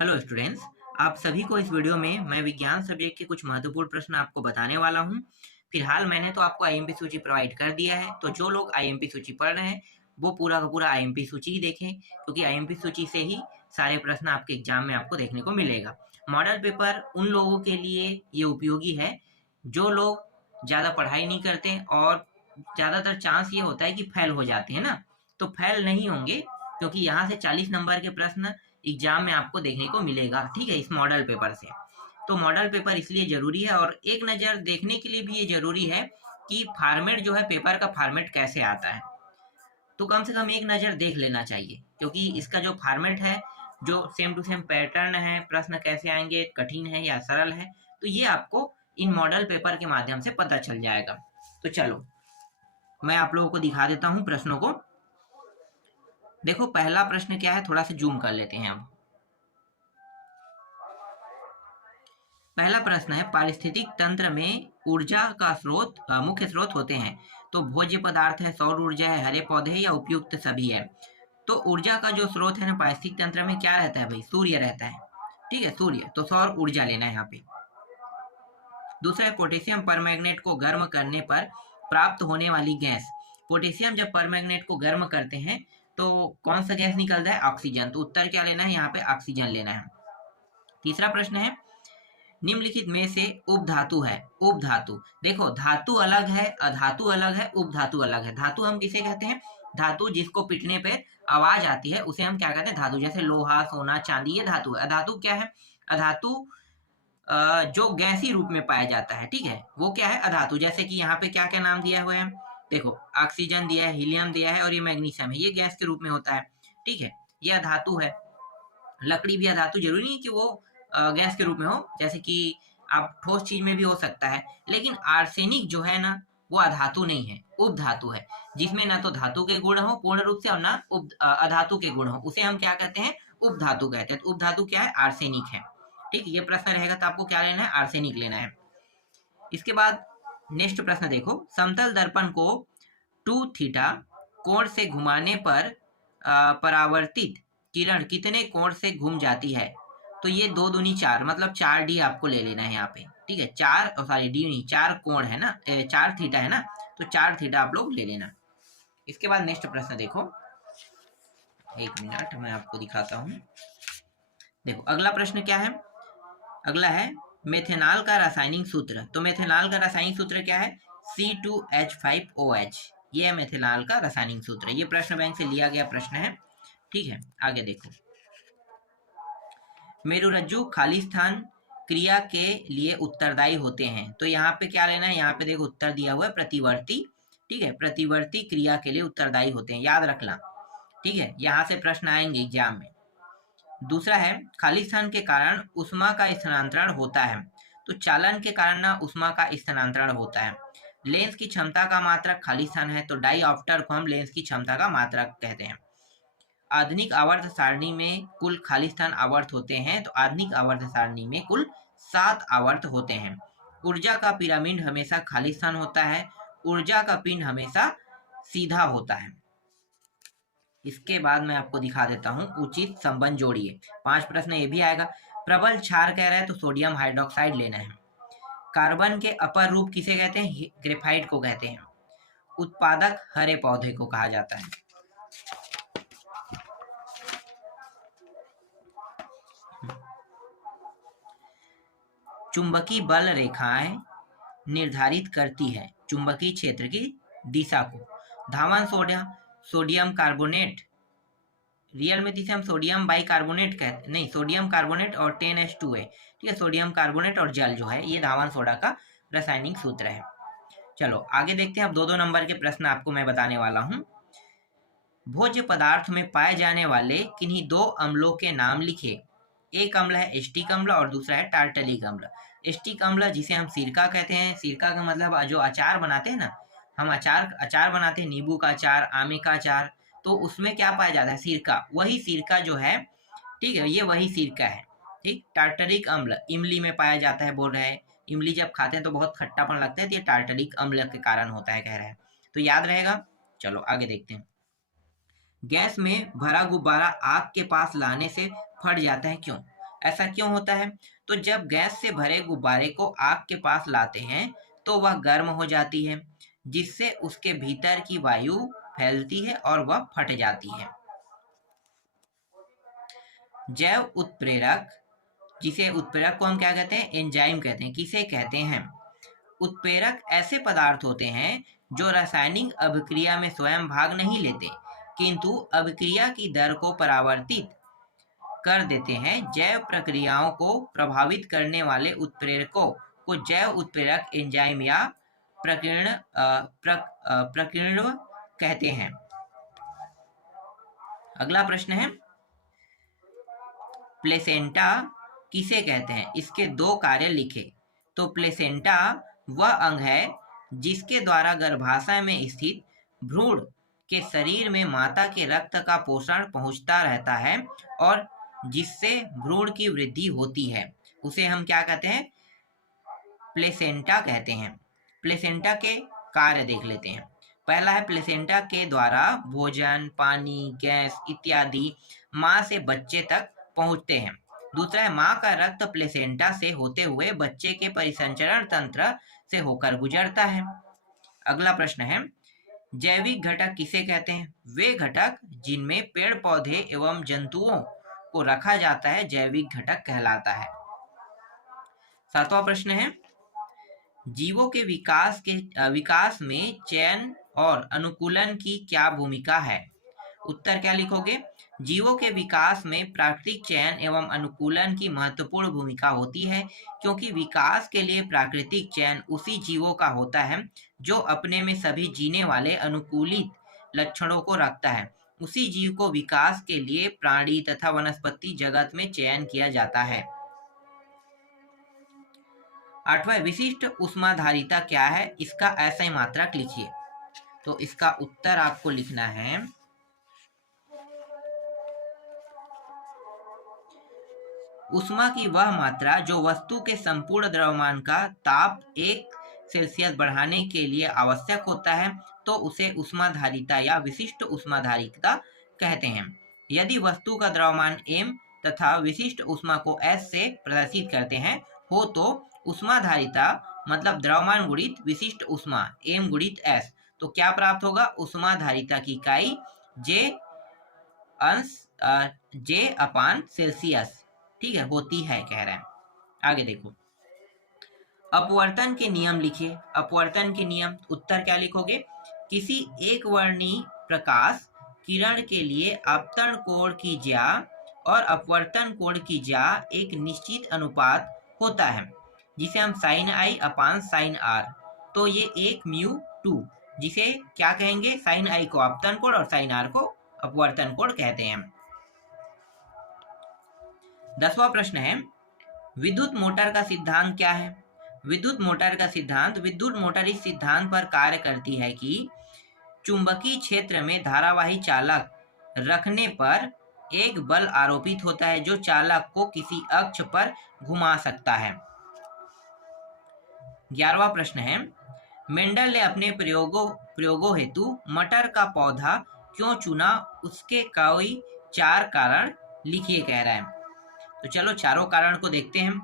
Hello students. आप सभी को इस वीडियो में मैं विज्ञान सब्जेक्ट के कुछ महत्वपूर्ण प्रश्न आपको बताने वाला हूं। फिलहाल मैंने तो आपको आईएमपी सूची प्रोवाइड कर दिया है, तो जो लोग आईएमपी सूची पढ़ रहे हैं वो पूरा का पूरा आईएमपी सूची ही देखें, क्योंकि आईएमपी सूची से ही सारे प्रश्न आपके एग्जाम में आपको देखने को मिलेगा। मॉडल पेपर उन लोगों के लिए ये उपयोगी है जो लोग ज़्यादा पढ़ाई नहीं करते और ज़्यादातर चांस ये होता है कि फेल हो जाते हैं ना। तो फेल नहीं होंगे, क्योंकि यहाँ से 40 नंबर के प्रश्न एग्जाम में आपको देखने को मिलेगा, ठीक है, इस मॉडल पेपर से। तो मॉडल पेपर इसलिए जरूरी है और एक नज़र देखने के लिए भी ये जरूरी है कि फॉर्मेट जो है, पेपर का फॉर्मेट कैसे आता है। तो कम से कम एक नज़र देख लेना चाहिए, क्योंकि इसका जो फॉर्मेट है, जो सेम टू सेम पैटर्न है, प्रश्न कैसे आएंगे, कठिन है या सरल है, तो ये आपको इन मॉडल पेपर के माध्यम से पता चल जाएगा। तो चलो मैं आप लोगों को दिखा देता हूँ प्रश्नों को। देखो पहला प्रश्न क्या है, थोड़ा सा जूम कर लेते हैं हम। पहला प्रश्न है, पारिस्थितिक तंत्र में ऊर्जा का स्रोत मुख्य स्रोत होते हैं। तो भोज्य पदार्थ है, सौर ऊर्जा है, हरे पौधे या उपयुक्त सभी है। तो ऊर्जा का जो स्रोत है ना पारिस्थितिक तंत्र में, क्या रहता है भाई? सूर्य रहता है, ठीक है, सूर्य। तो सौर ऊर्जा लेना है यहाँ पे। दूसरा है, पोटेशियम परमैंगनेट को गर्म करने पर प्राप्त होने वाली गैस। पोटेशियम जब परमैंगनेट को गर्म करते हैं तो कौन सा गैस निकलता है? ऑक्सीजन। तो उत्तर क्या लेना है यहाँ पे? ऑक्सीजन लेना है। तीसरा प्रश्न है, निम्नलिखित में से उपधातु है। उपधातु, देखो धातु अलग है, अधातु अलग है, उपधातु अलग है। धातु हम किसे कहते हैं? धातु जिसको पीटने पे आवाज आती है उसे हम क्या कहते हैं? धातु। जैसे लोहा, सोना, चांदी, ये धातु है। अधातु क्या है? अधातु जो गैसी रूप में पाया जाता है, ठीक है, वो क्या है? अधातु। जैसे कि यहाँ पे क्या क्या नाम दिया हुआ है? देखो ऑक्सीजन दिया है, हीलियम दिया है और ये मैग्नीशियम है, ये गैस के रूप में होता है, ठीक है, ये अधातु है। लकड़ी भी अधातु, जरूरी नहीं कि वो गैस के रूप में हो, जैसे कि आप ठोस चीज में भी हो सकता है। लेकिन आर्सेनिक जो है ना, वो अधातु नहीं है, उपधातु है, जिसमें ना तो धातु के गुण हो पूर्ण रूप से और ना अधातु के गुण हो, उसे हम क्या कहते हैं? उपधातु कहते हैं। तो उपधातु क्या है? आर्सेनिक है, ठीक है। ये प्रश्न रहेगा तो आपको क्या लेना है? आर्सेनिक लेना है। इसके बाद नेक्स्ट प्रश्न देखो, समतल दर्पण को 2 थीटा कोण से घुमाने पर परावर्तित किरण कितने कोण से घूम जाती है? तो ये 2 दूनी 4, मतलब 4D आपको ले लेना है यहाँ पे, ठीक है। 4 सॉरी डी नहीं, 4 कोण है ना, 4 थीटा है ना, तो 4 थीटा आप लोग ले लेना। इसके बाद नेक्स्ट प्रश्न देखो, एक मिनट मैं आपको दिखाता हूँ। देखो अगला प्रश्न क्या है? अगला है, मेथेनॉल का रासायनिक सूत्र। तो मेथेनॉल का रासायनिक सूत्र क्या है? C2H5OH, ये है मेथेनॉल का रासायनिक सूत्र। ये प्रश्न बैंक से लिया गया प्रश्न है, ठीक है। आगे देखो, मेरुरज्जु खाली स्थान क्रिया के लिए उत्तरदायी होते हैं। तो यहाँ पे क्या लेना है? यहाँ पे देखो उत्तर दिया हुआ है प्रतिवर्ती, ठीक है, प्रतिवर्ती क्रिया के लिए उत्तरदायी होते हैं, याद रखना, ठीक है, यहाँ से प्रश्न आएंगे एग्जाम में। दूसरा है, खाली स्थान के कारण उष्मा का स्थानांतरण होता है। तो चालन के कारण ना उष्मा का स्थानांतरण होता है। लेंस की क्षमता का मात्रक खाली स्थान है, तो डाईऑप्टर को हम लेंस की क्षमता का मात्रक कहते हैं। आधुनिक आवर्त सारणी में कुल खाली स्थान आवर्त होते हैं। तो आधुनिक आवर्त सारणी में कुल 7 आवर्त होते हैं। ऊर्जा का पिरामिड हमेशा खाली स्थान होता है, ऊर्जा का पिंड हमेशा सीधा होता है। इसके बाद मैं आपको दिखा देता हूँ, उचित संबंध जोड़िए। 5 प्रश्न ये भी आएगा। प्रबल क्षार कह रहा है तो सोडियम हाइड्रोक्साइड लेना है। कार्बन के अपर रूप किसे कहते हैं? ग्रेफाइट को कहते हैं। उत्पादक हरे पौधे को कहा जाता है। चुंबकीय बल रेखाएं निर्धारित करती है चुंबकीय क्षेत्र की दिशा को। धावन सोडा, सोडियम कार्बोनेट, रियल में जिसे हम सोडियम बाइकार्बोनेट कहते, नहीं, सोडियम कार्बोनेट और 10H2A, ठीक है, सोडियम कार्बोनेट और जल जो है, ये धावन सोडा का रासायनिक सूत्र है। चलो आगे देखते हैं। अब 2-2 नंबर के प्रश्न आपको मैं बताने वाला हूँ। भोज्य पदार्थ में पाए जाने वाले किन्हीं 2 अम्लों के नाम लिखे। एक अम्ल है एस्टिक अम्ल और दूसरा है टार्टलिक अम्ल। एस्टिक अम्ल जिसे हम सिरका कहते हैं, सिरका का मतलब जो अचार बनाते हैं ना, हम अचार बनाते हैं, नींबू का अचार, आमे का अचार, तो उसमें क्या पाया जाता है? सिरका। वही सिरका जो है, ठीक है, ये वही सिरका है, ठीक। टार्टरिक अम्ल इमली में पाया जाता है, बोल रहे हैं, इमली जब खाते हैं तो बहुत खट्टापन लगता है, तो ये टार्टरिक अम्ल के कारण होता है, कह रहे हैं। तो याद रहेगा। चलो आगे देखते हैं। गैस में भरा गुब्बारा आग के पास लाने से फट जाता है, क्यों? ऐसा क्यों होता है? तो जब गैस से भरे गुब्बारे को आग के पास लाते हैं तो वह गर्म हो जाती है, जिससे उसके भीतर की वायु फैलती है और वह फट जाती है। जैव उत्प्रेरक, जिसे उत्प्रेरक को हम क्या कहते हैं? एंजाइम कहते हैं। किसे कहते हैं? उत्प्रेरक ऐसे पदार्थ होते हैं जो रासायनिक अभिक्रिया में स्वयं भाग नहीं लेते, किंतु अभिक्रिया की दर को परावर्तित कर देते हैं। जैव प्रक्रियाओं को प्रभावित करने वाले उत्प्रेरकों को जैव उत्प्रेरक, एंजाइम या प्रकीर्णक कहते हैं। अगला प्रश्न है, प्लेसेंटा किसे कहते हैं? इसके 2 कार्य लिखे। तो प्लेसेंटा वह अंग है जिसके द्वारा गर्भाशय में स्थित भ्रूण के शरीर में माता के रक्त का पोषण पहुंचता रहता है और जिससे भ्रूण की वृद्धि होती है, उसे हम क्या कहते हैं? प्लेसेंटा कहते हैं। प्लेसेंटा के कार्य देख लेते हैं। पहला है, प्लेसेंटा के द्वारा भोजन, पानी, गैस इत्यादि मां से बच्चे तक पहुंचते हैं। दूसरा है, मां का रक्त प्लेसेंटा से होते हुए बच्चे के परिसंचरण तंत्र से होकर गुजरता है। अगला प्रश्न है, जैविक घटक किसे कहते हैं? वे घटक जिनमें पेड़ पौधे एवं जंतुओं को रखा जाता है जैविक घटक कहलाता है। 7वां प्रश्न है, जीवों के विकास में चयन और अनुकूलन की क्या भूमिका है? उत्तर क्या लिखोगे? जीवों के विकास में प्राकृतिक चयन एवं अनुकूलन की महत्वपूर्ण भूमिका होती है, क्योंकि विकास के लिए प्राकृतिक चयन उसी जीवों का होता है जो अपने में सभी जीने वाले अनुकूलित लक्षणों को रखता है। उसी जीव को विकास के लिए प्राणी तथा वनस्पति जगत में चयन किया जाता है। 8वां, विशिष्ट ऊष्माधारिता क्या है? इसका ऐसा ही मात्रक लिखिए। तो इसका उत्तर आपको लिखना है, ऊष्मा की वह मात्रा जो वस्तु के संपूर्ण द्रव्यमान का ताप 1 सेल्सियस बढ़ाने के लिए आवश्यक होता है, तो उसे ऊष्माधारिता या विशिष्ट ऊष्माधारिता कहते हैं। यदि वस्तु का द्रव्यमान m तथा विशिष्ट ऊष्मा को s से प्रदर्शित करते हैं हो, तो ऊष्माधारिता मतलब द्रव्यमान गुणित विशिष्ट ऊष्मा m गुणित s, तो क्या प्राप्त होगा? ऊष्माधारिता की इकाई J अपान सेल्सियस, ठीक है, होती है, कह रहे हैं। आगे देखो, अपवर्तन के नियम लिखिए। अपवर्तन के नियम, उत्तर क्या लिखोगे? किसी एक वर्णीय प्रकाश किरण के लिए अपतन कोण की ज्या और अपवर्तन कोण की ज्या एक निश्चित अनुपात होता है, जिसे हम sin i upon sin r, तो ये 1μ2, जिसे क्या कहेंगे? sin i को अपतन कोण और sin r को अपवर्तन कोण कहते हैं। 10वां प्रश्न है, विद्युत मोटर का सिद्धांत क्या है? विद्युत मोटर का सिद्धांत, विद्युत मोटर इस सिद्धांत पर कार्य करती है कि चुंबकीय क्षेत्र में धारावाही चालक रखने पर एक बल आरोपित होता है जो चालक को किसी अक्ष पर घुमा सकता है। 11वां प्रश्न है, मेंडल ने अपने प्रयोगों हेतु मटर का पौधा क्यों चुना? उसके कोई 4 कारण लिखिए, कह रहा है। तो चलो चारों कारण को देखते हैं।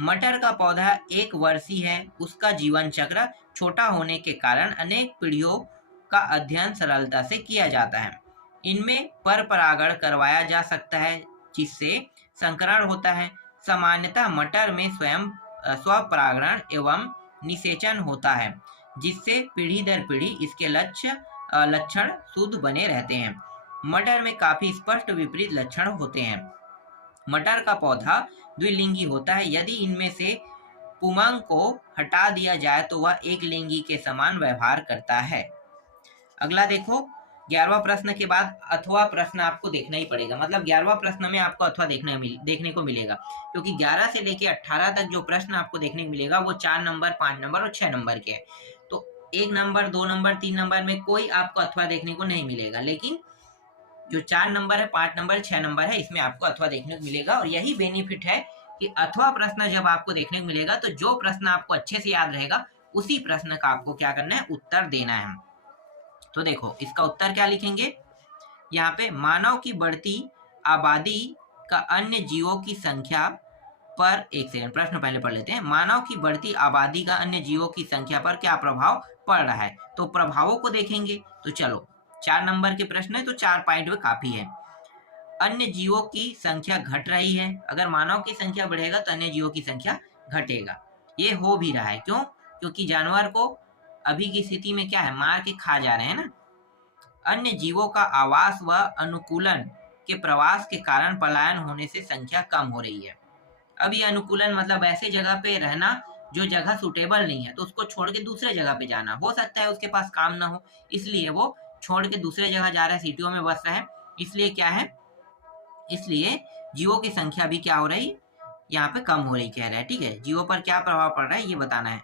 मटर का पौधा 1 वर्षीय है, उसका जीवन चक्र छोटा होने के कारण अनेक पीढ़ियों का अध्ययन सरलता से किया जाता है। इनमें पर परागण करवाया जा सकता है, जिससे संकरण होता है। सामान्यतः मटर में स्वपरागण एवं निषेचन होता है, जिससे पीढ़ी दर पीढ़ी इसके लक्षण शुद्ध बने रहते हैं। मटर में काफी स्पष्ट विपरीत लक्षण होते हैं। मटर का पौधा द्विलिंगी होता है। यदि इनमें से पुमंग को हटा दिया जाए तो वह एक लिंगी के समान व्यवहार करता है। अगला देखो, 11वां प्रश्न के बाद अथवा प्रश्न आपको देखना ही पड़ेगा, मतलब 11वां प्रश्न में आपको अथवा देखने को मिलेगा, क्योंकि 11 से लेकर 18 तक जो प्रश्न आपको देखने को मिलेगा वो 4 नंबर, 5 नंबर और 6 नंबर के हैं। तो 1 नंबर, 2 नंबर, 3 नंबर में कोई आपको अथवा देखने को नहीं मिलेगा, लेकिन जो 4 नंबर है, 5 नंबर, 6 नंबर है, इसमें आपको अथवा देखने को मिलेगा। और यही बेनिफिट है कि अथवा प्रश्न जब आपको देखने को मिलेगा तो जो प्रश्न आपको अच्छे से याद रहेगा उसी प्रश्न का आपको क्या करना है? उत्तर देना है। तो देखो इसका उत्तर क्या लिखेंगे? यहाँ पे मानव की बढ़ती आबादी का अन्य जीवों की संख्या पर, एक सेकंड, प्रश्न पहले पढ़ लेते हैं। मानव की बढ़ती आबादी का अन्य जीवों की संख्या पर क्या प्रभाव पड़ रहा है? तो प्रभावों को देखेंगे। तो चलो, 4 नंबर के प्रश्न है तो 4 पॉइंट में काफी है। अन्य जीवों की संख्या घट रही है। अगर मानव की संख्या बढ़ेगा तो अन्य जीवों की संख्या घटेगा। ये हो भी रहा है। क्यों? क्योंकि जानवर को अभी की स्थिति में क्या है, मार के खा जा रहे हैं ना। अन्य जीवों का आवास व अनुकूलन के प्रवास के कारण पलायन होने से संख्या कम हो रही है। अब ये अनुकूलन मतलब ऐसे जगह पे रहना जो जगह सुटेबल नहीं है, तो उसको छोड़ के दूसरे जगह पे जाना। हो सकता है उसके पास काम ना हो, इसलिए वो छोड़ के दूसरे जगह जा रहा है, सिटियों में बस रहा है। इसलिए क्या है, इसलिए जीवों की संख्या भी क्या हो रही, यहाँ पे कम हो रही कह रहा है। ठीक है, जीवों पर क्या प्रभाव पड़ रहा है ये बताना है।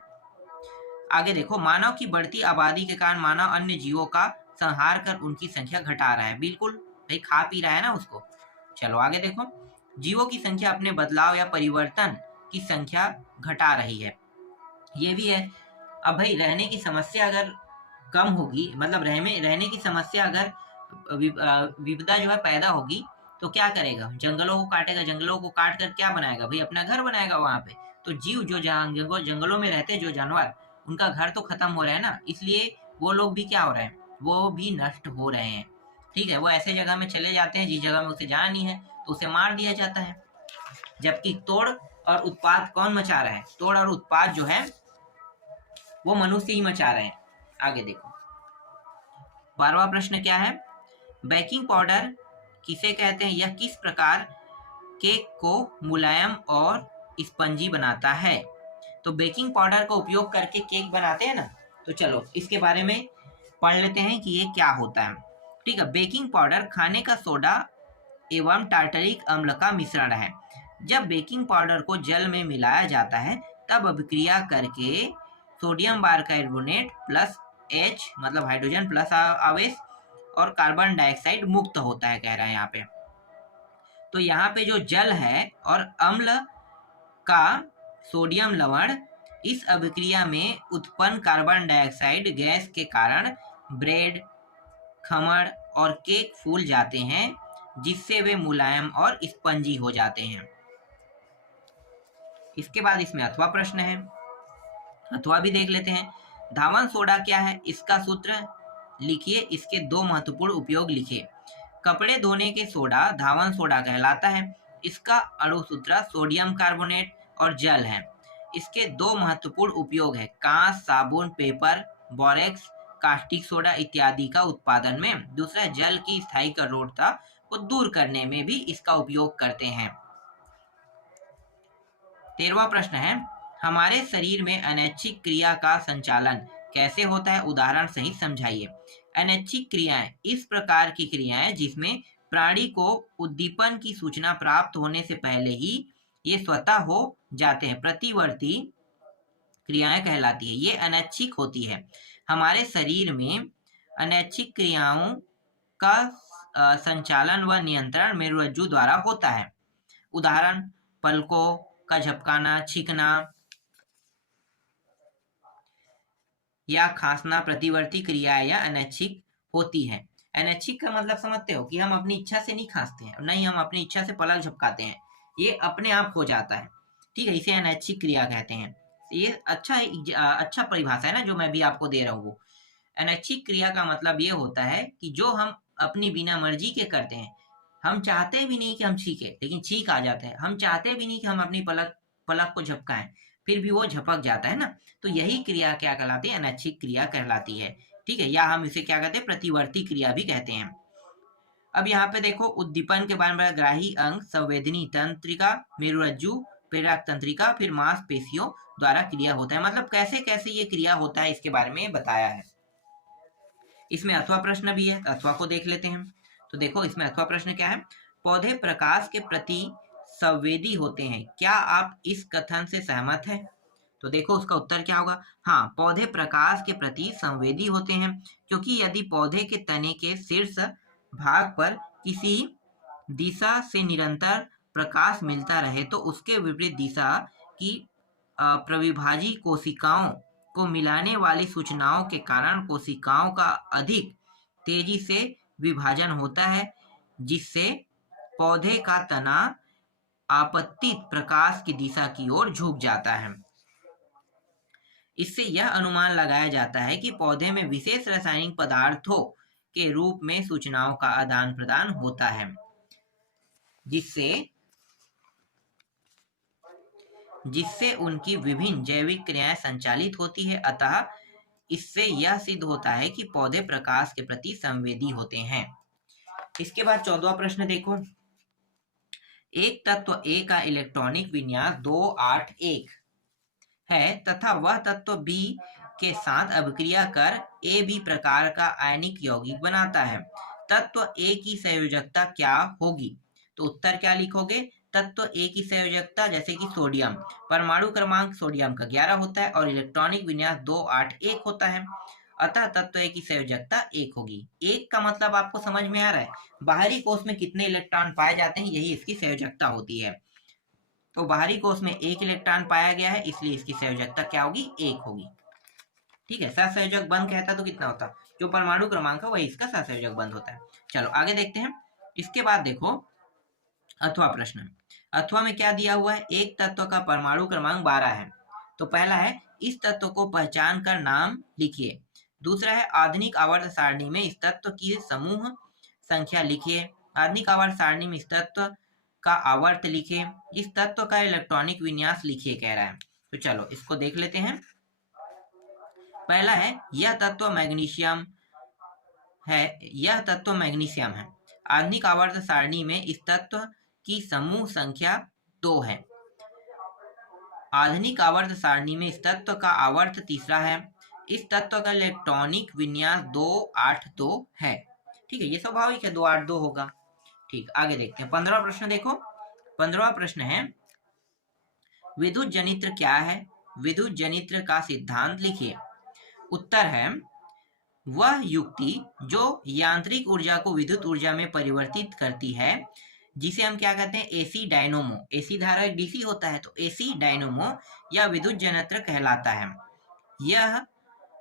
आगे देखो, मानव की बढ़ती आबादी के कारण मानव अन्य जीवों का संहार कर उनकी संख्या घटा रहा है। बिल्कुल भाई, खा पी रहा है ना उसको। चलो आगे देखो, जीवों की संख्या अपने बदलाव या परिवर्तन की संख्या घटा रही है। ये भी है। अब भाई, रहने की समस्या अगर कम होगी, मतलब रहने की समस्या अगर विपदा जो है पैदा होगी, तो क्या करेगा, जंगलों को काटेगा। जंगलों को काट कर क्या बनाएगा भाई, अपना घर बनाएगा वहां पे। तो जीव जो जंगलों में रहते हैं, जो जानवर, उनका घर तो खत्म हो रहा है ना, इसलिए वो लोग भी क्या हो रहे हैं, वो भी नष्ट हो रहे हैं। ठीक है, वो ऐसे जगह में चले जाते हैं जिस जगह में उसे जाना नहीं है, तो उसे मार दिया जाता है। जबकि तोड़ और उत्पाद कौन मचा रहा है? तोड़ और उत्पाद जो है वो मनुष्य ही मचा रहे हैं। आगे देखो, 12वां प्रश्न क्या है, बेकिंग पाउडर किसे कहते हैं? यह किस प्रकार केक को मुलायम और स्पंजी बनाता है? तो बेकिंग पाउडर का उपयोग करके केक बनाते हैं ना, तो चलो इसके बारे में पढ़ लेते हैं कि ये क्या होता है। ठीक है, बेकिंग पाउडर खाने का सोडा एवं टार्टरिक अम्ल का मिश्रण है। जब बेकिंग पाउडर को जल में मिलाया जाता है, तब अभिक्रिया करके सोडियम बारकार्बोनेट प्लस H मतलब हाइड्रोजन प्लस आवेश और कार्बन डाइऑक्साइड मुक्त होता है, कह रहा है यहाँ पे। तो यहाँ पे जो जल है और अम्ल का सोडियम लवण, इस अभिक्रिया में उत्पन्न कार्बन डाइऑक्साइड गैस के कारण ब्रेड, खमण और केक फूल जाते हैं, जिससे वे मुलायम और स्पंजी हो जाते हैं। इसके बाद इसमें अथवा प्रश्न है, अथवा भी देख लेते हैं। धावन सोडा क्या है? इसका सूत्र लिखिए, इसके 2 महत्वपूर्ण उपयोग लिखिए। कपड़े धोने के सोडा धावन सोडा कहलाता है। इसका अणु सूत्र सोडियम कार्बोनेट और जल है। इसके 2 महत्वपूर्ण उपयोग है, कांच, साबुन, पेपर, बोरेक्स, कास्टिक सोडा इत्यादि का उत्पादन में। दूसरा, जल की स्थायी कठोरता को दूर करने में भी इसका उपयोग करते हैं। 13वां प्रश्न है, हमारे शरीर में अनैच्छिक क्रिया का संचालन कैसे होता है? उदाहरण सहित समझाइए। अनैच्छिक क्रियाएं इस प्रकार की क्रियाएं जिसमें प्राणी को उद्दीपन की सूचना प्राप्त होने से पहले ही ये स्वतः हो जाते हैं, प्रतिवर्ती क्रियाएं कहलाती है। ये अनैच्छिक होती है। हमारे शरीर में अनैच्छिक क्रियाओं का संचालन व नियंत्रण मेरुरज्जु द्वारा होता है। उदाहरण, पलकों का झपकाना, छींकना या खांसना प्रतिवर्ती क्रिया या अनैच्छिक होती है। अनैच्छिक का मतलब समझते हो कि हम अपनी इच्छा से नहीं खांसते हैं, नहीं हम अपनी इच्छा से पलक झपकाते हैं, ये अपने आप हो जाता है। ठीक है, इसे अनैच्छिक क्रिया कहते हैं। ये अच्छा परिभाषा है ना जो मैं भी आपको दे रहा हूँ। अनैच्छिक क्रिया का मतलब ये होता है कि जो हम अपनी बिना मर्जी के करते हैं, हम चाहते भी नहीं कि हम छींके, लेकिन छींक आ जाता है। हम चाहते भी नहीं कि हम अपनी पलक को झपकाएं, फिर भी वो झपक जाता है ना। तो यही क्रिया क्या कहलाती है? अनैच्छिक क्रिया कहलाती है। ठीक है, या हम इसे क्या कहते हैं? प्रतिवर्ती क्रिया भी कहते हैं। अब यहाँ पे देखो, उद्दीपन के बारे में, ग्राही अंग, संवेदनी तंत्रिका, मेरुरज्जु, प्रेरक तंत्रिका, फिर मांसपेशियों द्वारा क्रिया होता है। मतलब कैसे कैसे ये क्रिया होता है इसके बारे में बताया है। इसमें अथवा प्रश्न भी है, अथवा को देख लेते हैं। तो देखो, इसमें अथवा प्रश्न क्या है, पौधे प्रकाश के प्रति संवेदी होते हैं, क्या आप इस कथन से सहमत हैं? तो देखो उसका उत्तर क्या होगा। हाँ, पौधे प्रकाश के प्रति संवेदी होते हैं, क्योंकि यदि पौधे के तने के शीर्ष भाग पर किसी दिशा से निरंतर प्रकाश मिलता रहे, तो उसके विपरीत दिशा की प्रविभाजी कोशिकाओं को मिलाने वाली सूचनाओं के कारण कोशिकाओं का अधिक तेजी से विभाजन होता है, जिससे पौधे का तना आपतित प्रकाश की दिशा की ओर झुक जाता है। इससे यह अनुमान लगाया जाता है कि पौधे में विशेष रासायनिक पदार्थों के रूप में सूचनाओं का आदान प्रदान होता है, जिससे उनकी विभिन्न जैविक क्रियाएं संचालित होती है। अतः इससे यह सिद्ध होता है कि पौधे प्रकाश के प्रति संवेदी होते हैं। इसके बाद 14वां प्रश्न देखो। एक तत्व A का इलेक्ट्रॉनिक विन्यास 281 है तथा वह तत्व B के साथ अभिक्रिया कर AB प्रकार का आयनिक यौगिक बनाता है। तत्व A की संयोजकता क्या होगी? तो उत्तर क्या लिखोगे? तत्व A की संयोजकता, जैसे कि सोडियम, परमाणु क्रमांक सोडियम का 11 होता है और इलेक्ट्रॉनिक विन्यास 281 होता है, अतः तत्व A की संयोजकता 1 होगी। 1 का मतलब आपको समझ में आ रहा है? बाहरी कोश में कितने इलेक्ट्रॉन पाए जाते हैं, यही इसकी संयोजकता होती है। तो बाहरी कोश में 1 इलेक्ट्रॉन पाया गया है, इसलिए इसकी संयोजकता क्या होगी? 1 होगी। ठीक है, सहसंयोजक बंध कहता तो कितना होता? जो परमाणु क्रमांक है वही इसका सहसंयोजक बंध होता है। चलो आगे देखते हैं। इसके बाद देखो अथवा प्रश्न। अथवा में क्या दिया हुआ है? एक तत्व का परमाणु क्रमांक 12 है। तो पहला है इस तत्व को पहचान कर नाम लिखिए। दूसरा है आधुनिक आवर्त सारणी में इस तत्व की समूह संख्या लिखिए। आधुनिक आवर्त सारणी में इस तत्व का आवर्त लिखिए। इस तत्व का इलेक्ट्रॉनिक विन्यास लिखिए कह रहा है। तो चलो इसको देख लेते हैं। पहला है यह तत्व मैग्नीशियम है। यह तत्व मैग्नीशियम है। आधुनिक आवर्त सारणी में इस तत्व की समूह संख्या 2 है। आधुनिक आवर्त सारणी में इस तत्व का आवर्त तीसरा है। इस तत्व का इलेक्ट्रॉनिक विन्यास 282 है। ठीक है, ये स्वाभाविक है, 282 होगा। ठीक, आगे देखते हैं। 15वां प्रश्न देखो। 15वां प्रश्न है विद्युत जनित्र क्या है? विद्युत जनित्र का सिद्धांत लिखिए। उत्तर है वह युक्ति जो यांत्रिक ऊर्जा को विद्युत ऊर्जा में परिवर्तित करती है, जिसे हम क्या कहते हैं? AC dynamo. एसी धारा डीसी होता है, तो एसी डायनोमो या विद्युत जनित्र कहलाता है। यह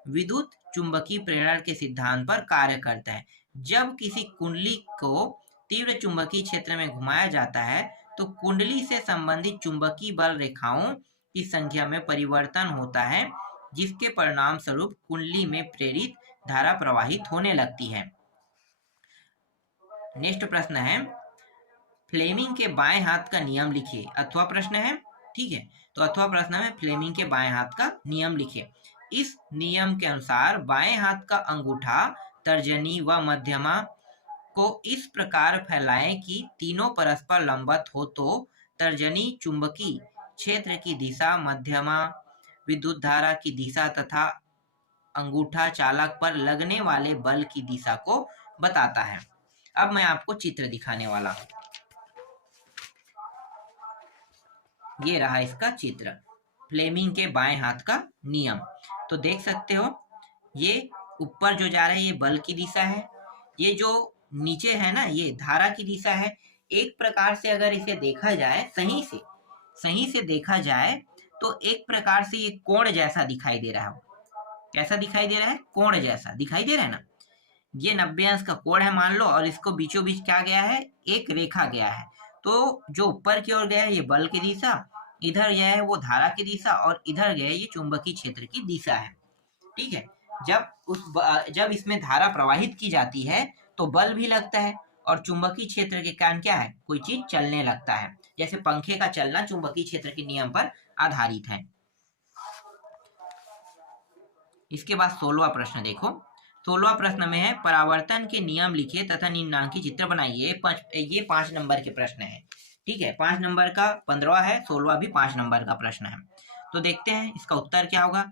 विद्युत चुंबकीय प्रेरण के सिद्धांत पर कार्य करता है। जब किसी कुंडली को तीव्र चुंबकीय क्षेत्र में घुमाया जाता है तो कुंडली से संबंधित चुंबकीय बल रेखाओं की संख्या में परिवर्तन होता है, जिसके परिणाम स्वरूप कुंडली में प्रेरित धारा प्रवाहित होने लगती है। नेक्स्ट प्रश्न है फ्लेमिंग के बाएं हाथ का नियम लिखिए। अथवा प्रश्न है। ठीक है, तो अथवा प्रश्न में फ्लेमिंग के बाएं हाथ का नियम लिखिए। इस नियम के अनुसार बाएं हाथ का अंगूठा, तर्जनी व मध्यमा को इस प्रकार फैलाएं कि तीनों परस्पर लंबवत हो, तो तर्जनी चुंबकीय क्षेत्र की दिशा, मध्यमा विद्युत धारा की दिशा तथा अंगूठा चालक पर लगने वाले बल की दिशा को बताता है। अब मैं आपको चित्र दिखाने वाला हूं। ये रहा इसका चित्र, फ्लेमिंग के बाएं हाथ का नियम। तो देख सकते हो ये ऊपर जो जा रहा है ये बल की दिशा है, ये जो नीचे है ना ये धारा की दिशा है। एक प्रकार से अगर इसे देखा जाए, सही से देखा जाए तो एक प्रकार से ये कोण जैसा दिखाई दे रहा है। कैसा दिखाई दे रहा है? कोण जैसा दिखाई दे रहा है ना। ये 90 अंश का कोण है मान लो, और इसको बीचों बीच क्या गया है? एक रेखा गया है। तो जो ऊपर की ओर गया है ये बल की दिशा, इधर गया है वो धारा की दिशा, और इधर गया है ये चुंबकीय क्षेत्र की दिशा है। ठीक है, जब इसमें धारा प्रवाहित की जाती है तो बल भी लगता है, और चुंबकीय क्षेत्र के कारण क्या है? कोई चीज चलने लगता है। जैसे पंखे का चलना चुंबकीय क्षेत्र के नियम पर आधारित है। इसके बाद 16वां प्रश्न देखो। 16वां प्रश्न में है परावर्तन के नियम लिखिए तथा निम्नांकित चित्र बनाइए। ये 5 नंबर के प्रश्न है। ठीक है, 5 नंबर का 15वां है, 16वां भी 5 नंबर का प्रश्न है। तो देखते हैं इसका उत्तर क्या होगा।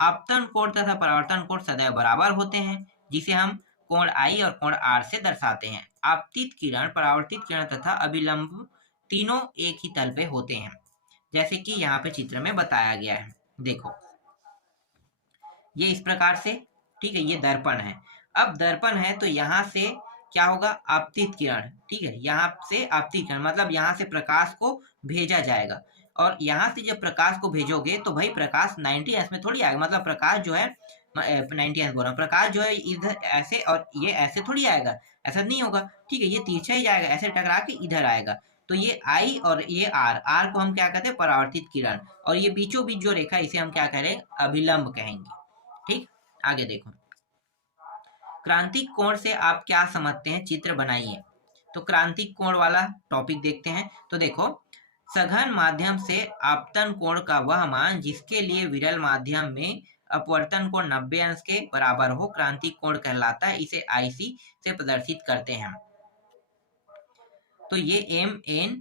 आपतन कोण तथा परावर्तन कोण सदैव बराबर होते हैं, जिसे हम कोण I और कोण R से दर्शाते हैं। आपतित किरण, परावर्तित किरण तथा अभिलंब तीनों एक ही तल पे होते हैं, जैसे कि यहाँ पे चित्र में बताया गया है। देखो ये इस प्रकार से, ठीक है, ये दर्पण है। अब दर्पण है तो यहाँ से क्या होगा? आपतित किरण। ठीक है, यहाँ से आपतित किरण मतलब यहाँ से प्रकाश को भेजा जाएगा, और यहाँ से जब प्रकाश को भेजोगे तो भाई प्रकाश 90 अंश में थोड़ी आएगा। मतलब प्रकाश जो है 90th बोल रहा हूँ, प्रकाश जो है इधर ऐसे और ये ऐसे थोड़ी आएगा, ऐसा नहीं होगा, ठीक है, ये तिरछा ही जाएगा, ऐसे टकरा के इधर आएगा। तो ये आई और ये आर, आर को हम क्या कहते हैं, परावर्तित किरण, और ये बीचों बीच जो रेखा इसे हम क्या करेंगे, अभिलंब कहेंगे। ठीक, आगे देखो, क्रांतिक कोण से आप क्या समझते हैं, चित्र बनाइए। तो क्रांतिक कोण वाला टॉपिक देखते हैं। तो देखो, सघन माध्यम से आपतन कोण का वह मान जिसके लिए विरल माध्यम में अपवर्तन कोण 90 अंश के बराबर हो, क्रांतिक कोण कहलाता है। इसे आईसी से प्रदर्शित करते हैं। तो ये एम एन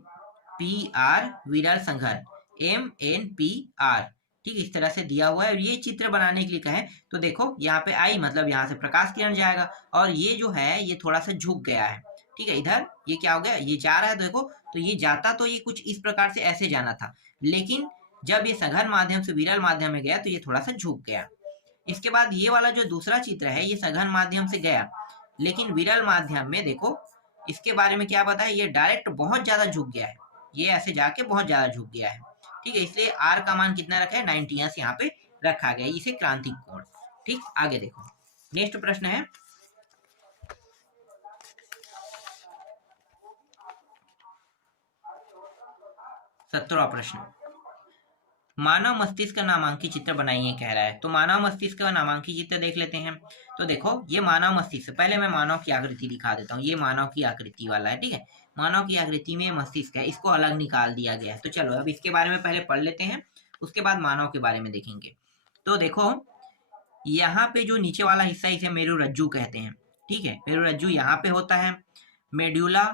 पी आर विरल सघन, एम एन पी आर, ठीक, इस तरह से दिया हुआ है। और ये चित्र बनाने के लिए कहें तो देखो, यहाँ पे आई मतलब यहाँ से प्रकाश किरण जाएगा, और ये जो है ये थोड़ा सा झुक गया है, ठीक है, इधर ये क्या हो गया, ये जा रहा है, देखो, तो ये जाता तो ये कुछ इस प्रकार से ऐसे जाना था, लेकिन जब ये सघन माध्यम से विरल माध्यम में गया तो ये थोड़ा सा झुक गया। इसके बाद ये वाला जो दूसरा चित्र है, ये सघन माध्यम से गया, लेकिन विरल माध्यम में देखो, इसके बारे में क्या बताया, ये डायरेक्ट बहुत ज्यादा झुक गया है, ये ऐसे जाके बहुत ज्यादा झुक गया है, ठीक है, इसलिए आर का मान कितना रखा है, 90 अंश यहाँ पे रखा गया, इसे क्रांतिक कोण। ठीक, आगे देखो, नेक्स्ट प्रश्न है 17वां प्रश्न, मानव मस्तिष्क का नामांकित चित्र बनाइए कह रहा है। तो मानव मस्तिष्क का नामांकित चित्र देख लेते हैं। तो देखो, ये मानव मस्तिष्क, पहले मैं मानव की आकृति दिखा देता हूँ, ये मानव की आकृति वाला है, ठीक है, मानव की आकृति में मस्तिष्क है, इसको अलग निकाल दिया गया है। तो चलो अब इसके बारे में पहले पढ़ लेते हैं, उसके बाद मानव के बारे में देखेंगे। तो देखो, यहाँ पे जो नीचे वाला हिस्सा, इसे मेरुरज्जु कहते हैं, ठीक है, मेरुरज्जु यहाँ पे होता है। मेड्यूला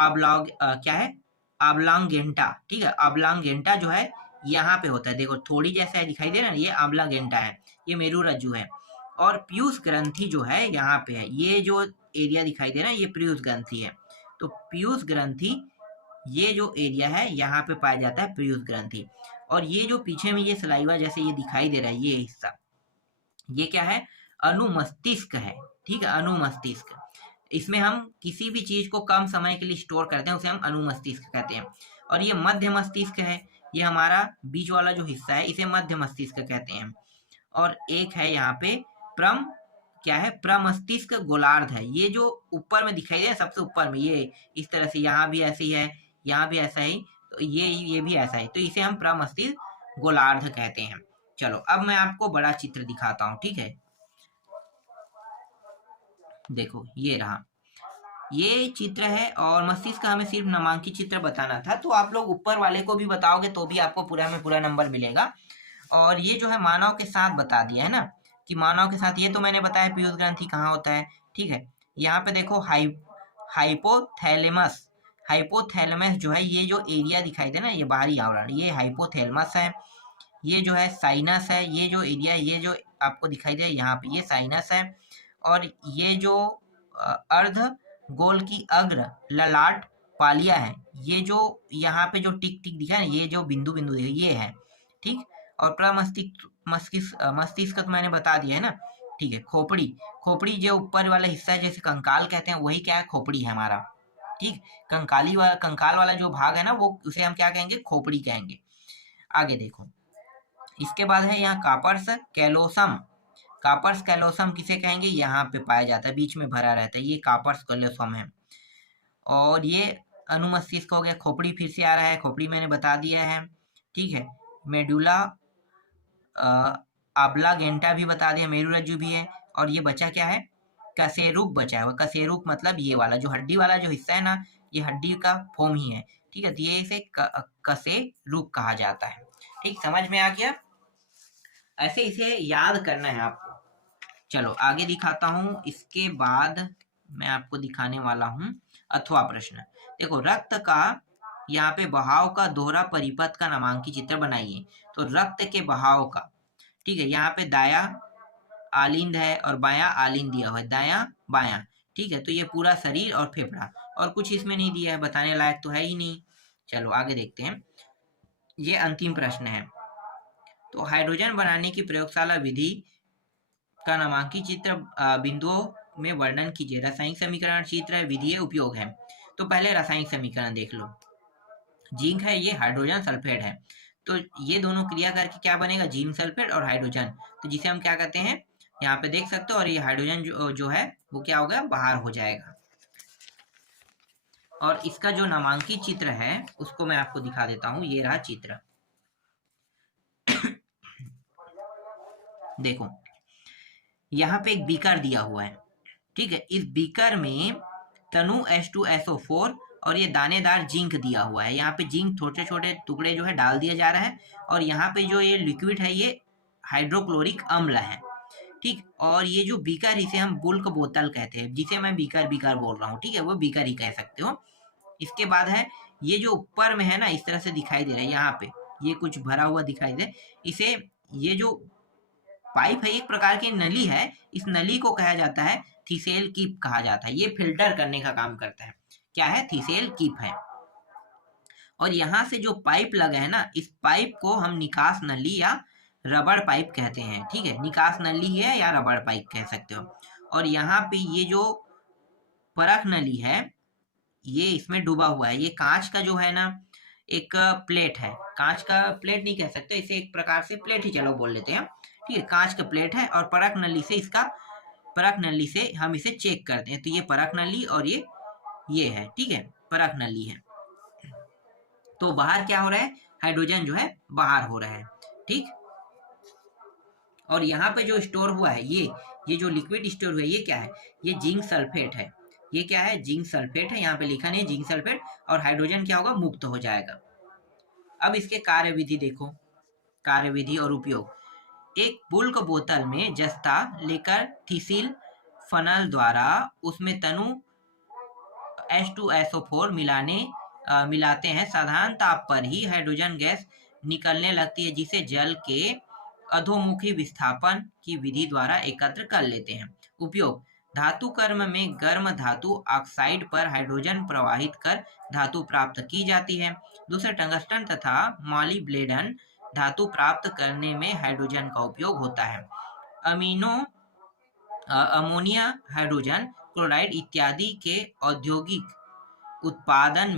ऑब्लॉन्ग क्या है, ऑब्लॉन्गेंटा, ठीक है, ऑब्लॉन्गेंटा जो है यहाँ पे होता है, देखो थोड़ी जैसा दिखाई दे रहा है, ये ऑब्लॉन्गेंटा है, ये मेरुरज्जु है। और पीयूष ग्रंथि जो है यहाँ पे है, ये जो एरिया दिखाई दे रहा है, ये पीयूष ग्रंथि है। तो पीयूष ग्रंथि, ये जो एरिया है यहाँ पे पाया जाता है पीयूष ग्रंथि। और ये जो पीछे में ये सलाइवा जैसे ये दिखाई दे रहा है, ये हिस्सा, ये क्या है, अनुमस्तिष्क है, ठीक है, अनुमस्तिष्क। इसमें हम किसी भी चीज को कम समय के लिए स्टोर करते हैं, उसे हम अनुमस्तिष्क कहते हैं। और ये मध्य मस्तिष्क है, ये हमारा बीच वाला जो हिस्सा है, इसे मध्य मस्तिष्क कहते हैं। और एक है यहाँ पे प्रम, क्या है, प्रमस्तिष्क गोलार्ध है, ये जो ऊपर में दिखाई दे रहा है, सबसे ऊपर में, ये इस तरह से, यहाँ भी ऐसी है, यहाँ भी ऐसा ही, तो ये भी ऐसा है, तो इसे हम प्रमस्तिष्क गोलार्ध कहते हैं। चलो अब मैं आपको बड़ा चित्र दिखाता हूँ, ठीक है, देखो ये रहा, ये चित्र है, और मस्तिष्क का हमें सिर्फ नामांकित चित्र बताना था, तो आप लोग ऊपर वाले को भी बताओगे तो भी आपको पूरा में पूरा नंबर मिलेगा। और ये जो है मानव के साथ बता दिया है ना, कि मानव के साथ, ये तो मैंने बताया पीयूष ग्रंथि कहाँ होता है, ठीक है। यहाँ पे देखो हाइपोथैलेमस, हाइपोथैलेमस जो है, ये जो एरिया दिखाई दे ना, ये बाहरी आवरण, ये हाइपोथैलेमस है। ये जो है साइनस है, ये जो एरिया, ये जो आपको दिखाई दे यहाँ पे, ये साइनस है। और ये जो अर्ध गोल की अग्र ललाट पालिया है, ये जो यहाँ पे जो टिक टिक दिखा है, ये जो बिंदु बिंदु दिखा, ये है, ठीक। और प्रमस्तिष्क, मस्तिष्क तो मैंने बता दिया है ना, ठीक है। खोपड़ी, खोपड़ी जो ऊपर वाला हिस्सा है, जैसे कंकाल कहते हैं, वही क्या है, खोपड़ी है हमारा, ठीक। कंकाल वाला जो भाग है ना, वो उसे हम क्या कहेंगे, खोपड़ी कहेंगे। आगे देखो, इसके बाद है यहाँ कापर्स कैलोसम, कापर्स कैलोसम किसे कहेंगे, यहाँ पे पाया जाता है, बीच में भरा रहता है, ये कापर्स कैलोसम है। और ये अनुमस्तिष्क हो गया, खोपड़ी फिर से आ रहा है, खोपड़ी मैंने बता दिया है, ठीक है। मेडुला ऑब्लांगेंटा भी बता दिया, मेरुरज्जु भी है। और ये बचा क्या है, कशेरुक बचा है, कशेरुक मतलब ये वाला जो हड्डी वाला जो हिस्सा है ना, ये हड्डी का फॉर्म ही है, ठीक है, तो ये इसे कशेरुक कहा जाता है, ठीक, समझ में आ गया। ऐसे इसे याद करना है आपको। चलो आगे दिखाता हूँ, इसके बाद मैं आपको दिखाने वाला हूँ अथवा प्रश्न। देखो, रक्त का यहाँ पे बहाव का दोहरा परिपथ का नामांकित चित्र बनाइए। तो रक्त के बहाव का, ठीक है, यहाँ पे दाया आलिंद है और बाया आलिंद दिया हुआ है, दाया बाया, ठीक है। तो ये पूरा शरीर और फेफड़ा, और कुछ इसमें नहीं दिया है, बताने लायक तो है ही नहीं। चलो आगे देखते हैं, ये अंतिम प्रश्न है। तो हाइड्रोजन बनाने की प्रयोगशाला विधि का नामांकित चित्र बिंदुओं में वर्णन कीजिए। रासायनिक समीकरण, चित्र है, विधि है, उपयोग है। तो पहले रासायनिक समीकरण देख लो, जिंक है, ये हाइड्रोजन सल्फेट है, तो ये दोनों क्रिया करके क्या बनेगा, जिंक सल्फेट और हाइड्रोजन, तो जिसे हम क्या कहते हैं, यहाँ पे देख सकते हो, और ये हाइड्रोजन जो है वो क्या होगा, बाहर हो जाएगा। और इसका जो नामांकित चित्र है उसको मैं आपको दिखा देता हूँ। ये रहा चित्र, देखो यहाँ पे एक बीकर दिया हुआ है, ठीक है। इस बीकर में तनु H2SO4 और ये दानेदार जिंक दिया हुआ है। यहाँ पे जिंक छोटे छोटे टुकड़े जो है डाल दिया जा रहा है, और यहाँ पे जो ये लिक्विड है ये हाइड्रोक्लोरिक अम्ल है, ठीक। और ये जो बीकर, इसे हम बुल्क बोतल कहते हैं, जिसे मैं बीकर बीकर बोल रहा हूँ, ठीक है, वो बीकर ही कह सकते हो। इसके बाद है ये जो ऊपर में है ना, इस तरह से दिखाई दे रहा है, यहाँ पे ये कुछ भरा हुआ दिखाई दे, इसे, ये जो पाइप है एक प्रकार की नली है, इस नली को कहा जाता है थीसेल कीप कहा जाता है। ये फिल्टर करने का काम करता है। क्या है, थीसेल कीप है। और यहाँ से जो पाइप लगा है ना, इस पाइप को हम निकास नली या रबड़ पाइप कहते हैं, ठीक है। निकास नली है या रबड़ पाइप कह सकते हो। और यहाँ पे ये जो परख नली है ये इसमें डूबा हुआ है। ये कांच का जो है ना एक प्लेट है, कांच का प्लेट नहीं कह सकते, इसे एक प्रकार से प्लेट ही चलो बोल लेते हैं, ठीक है। कांच का प्लेट है और परख नली से इसका, परख नली से हम इसे चेक करते हैं। तो ये परख नली और ये है, ठीक है, परख नली है। तो बाहर क्या हो रहा है, हाइड्रोजन जो है बाहर हो रहा है, ठीक। और यहाँ पे जो स्टोर हुआ है ये जो लिक्विड स्टोर हुआ है ये क्या है, ये जिंक सल्फेट है। ये क्या है, जिंक सल्फेट है, यहाँ पे लिखा नहीं जिंक सल्फेट। और हाइड्रोजन क्या होगा, मुक्त हो जाएगा। अब इसके कार्यविधि देखो, कार्यविधि और उपयोग। एक बुल्क बोतल में जस्ता लेकर थीसिल फनल द्वारा उसमें तनु H2SO4 मिलाते हैं। साधारण ताप पर ही हाइड्रोजन गैस निकलने लगती है, जिसे जल के अधोमुखी विस्थापन की विधि द्वारा एकत्र कर लेते हैं। उपयोग, धातु कर्म में गर्म धातु ऑक्साइड पर हाइड्रोजन प्रवाहित कर धातु प्राप्त की जाती है। दूसरे, टंगस्टन तथा मॉलिब्डेनम धातु प्राप्त करने में हाइड्रोजन का उपयोग होता है। अमोनिया, हाइड्रोजन क्लोराइड इत्यादि के औद्योगिक उत्पादन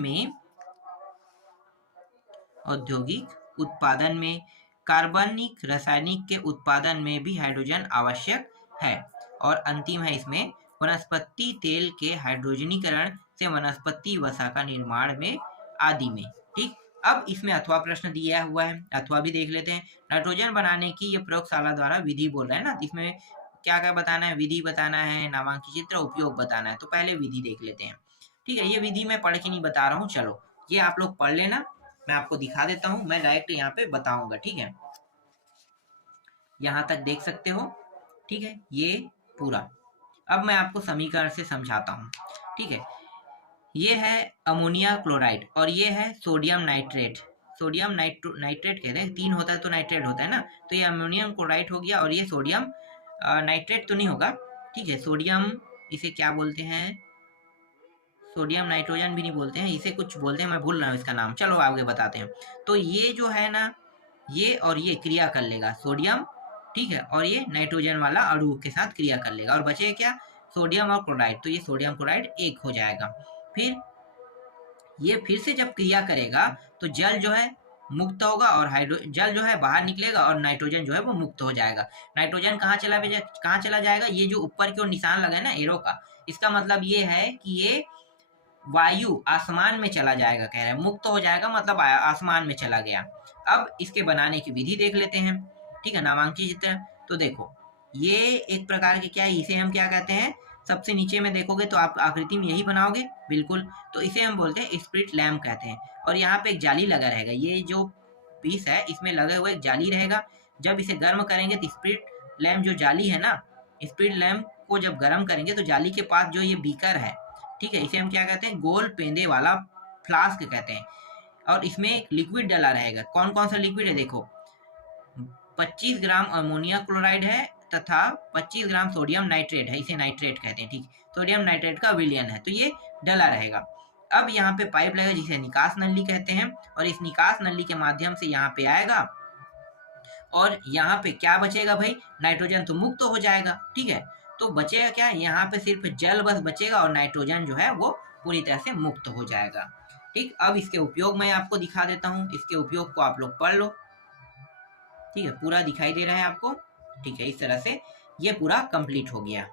में कार्बनिक रासायनिक के उत्पादन में भी हाइड्रोजन आवश्यक है। और अंतिम है इसमें, वनस्पति तेल के हाइड्रोजनीकरण से वनस्पति वसा का निर्माण में आदि में, ठीक। अब इसमें अथवा प्रश्न दिया हुआ है, अथवा भी देख लेते हैं। नाइट्रोजन बनाने की ये प्रयोगशाला द्वारा विधि बोल रहा है ना, इसमें क्या क्या बताना है, विधि बताना है, नामांकित चित्र, उपयोग बताना है। तो पहले विधि देख लेते हैं, ठीक है। ये विधि मैं पढ़ के नहीं बता रहा हूँ, चलो ये आप लोग पढ़ लेना, मैं आपको दिखा देता हूँ, मैं डायरेक्ट यहाँ पे बताऊंगा, ठीक है। यहाँ तक देख सकते हो, ठीक है, ये पूरा। अब मैं आपको समीकरण से समझाता हूँ, ठीक है। ये है अमोनिया क्लोराइड और ये है सोडियम नाइट्रेट। सोडियम नाइट्रेट कहते हैं, तीन होता है तो नाइट्रेट होता है ना, तो ये अमोनियम क्लोराइड हो गया। और ये सोडियम नाइट्रेट तो नहीं होगा, ठीक है। सोडियम, इसे क्या बोलते हैं, सोडियम नाइट्रोजन भी नहीं बोलते हैं, इसे कुछ बोलते हैं, मैं भूल रहा हूँ इसका नाम, चलो आगे बताते हैं। तो ये जो है ना, ये और ये क्रिया कर लेगा सोडियम, ठीक है, और ये नाइट्रोजन वाला अणु के साथ क्रिया कर लेगा, और बचे क्या, सोडियम और क्लोराइड। तो ये सोडियम क्लोराइड एक हो जाएगा। फिर ये फिर से जब क्रिया करेगा तो जल जो है मुक्त होगा, और जल जो है बाहर निकलेगा, और नाइट्रोजन जो है वो मुक्त हो जाएगा। नाइट्रोजन कहाँ चला जाएगा, ये जो ऊपर की ओर निशान लगा है ना एरो का, इसका मतलब ये है कि ये वायु आसमान में चला जाएगा, कह रहे हैं मुक्त हो जाएगा, मतलब आसमान में चला गया। अब इसके बनाने की विधि देख लेते हैं, ठीक है, नामांकित चित्र। तो देखो ये एक प्रकार के क्या है, इसे हम क्या कहते हैं, सबसे नीचे में देखोगे तो आप आकृति में यही बनाओगे बिल्कुल, तो इसे हम बोलते हैं स्प्रिट लैम्प कहते हैं। और यहाँ पे एक जाली लगा रहेगा, ये जो पीस है इसमें लगे हुए एक जाली रहेगा। जब इसे गर्म करेंगे तो स्प्रिट लैम्प जो जाली है ना, स्प्रिट लैम्प को जब गर्म करेंगे तो जाली के पास जो ये बीकर है, ठीक है, इसे हम क्या कहते हैं, गोल पेंदे वाला फ्लास्क कहते हैं। और इसमें एक लिक्विड डला रहेगा। कौन कौन सा लिक्विड है, देखो 25 ग्राम अमोनिया क्लोराइड है तथा 25 ग्राम सोडियम नाइट्रेट है, इसे नाइट्रेट कहते हैं, ठीक। सोडियम नाइट्रेट का विलयन है, तो ये डला रहेगा। अब यहाँ पे पाइप लगेगा जिसे निकास नली कहते हैं, और इस निकास नली के माध्यम से यहाँ पे आएगा, और यहाँ पे क्या बचेगा भाई, नाइट्रोजन तो मुक्त हो जाएगा, ठीक है। तो बचेगा क्या, यहाँ पे सिर्फ जल बस बचेगा, और नाइट्रोजन जो है वो पूरी तरह से मुक्त हो जाएगा, ठीक। अब इसके उपयोग मैं आपको दिखा देता हूँ, इसके उपयोग को आप लोग पढ़ लो, ठीक है, पूरा दिखाई दे रहा है आपको, ठीक है। इस तरह से ये पूरा कंप्लीट हो गया।